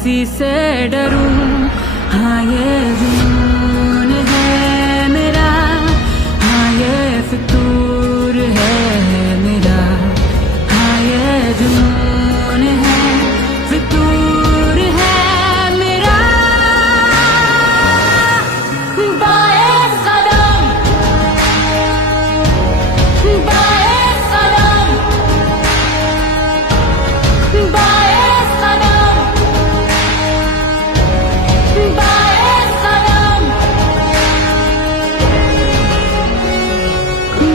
किसी से डरूं, हाँ ये जुनून है मेरा, हाँ ये फितूर है मेरा, हाँ ये जुनून है फितूर है मेरा। बाए कदम बाए कदम बाए कदम बाए कदम।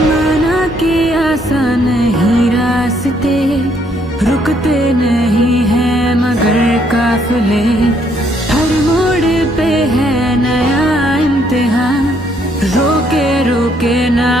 माना कि आसान नहीं रास्ते, रुकते नहीं हैं मगर काफिले, हर मोड़ पे है नया इम्तिहान, रोके रोके ना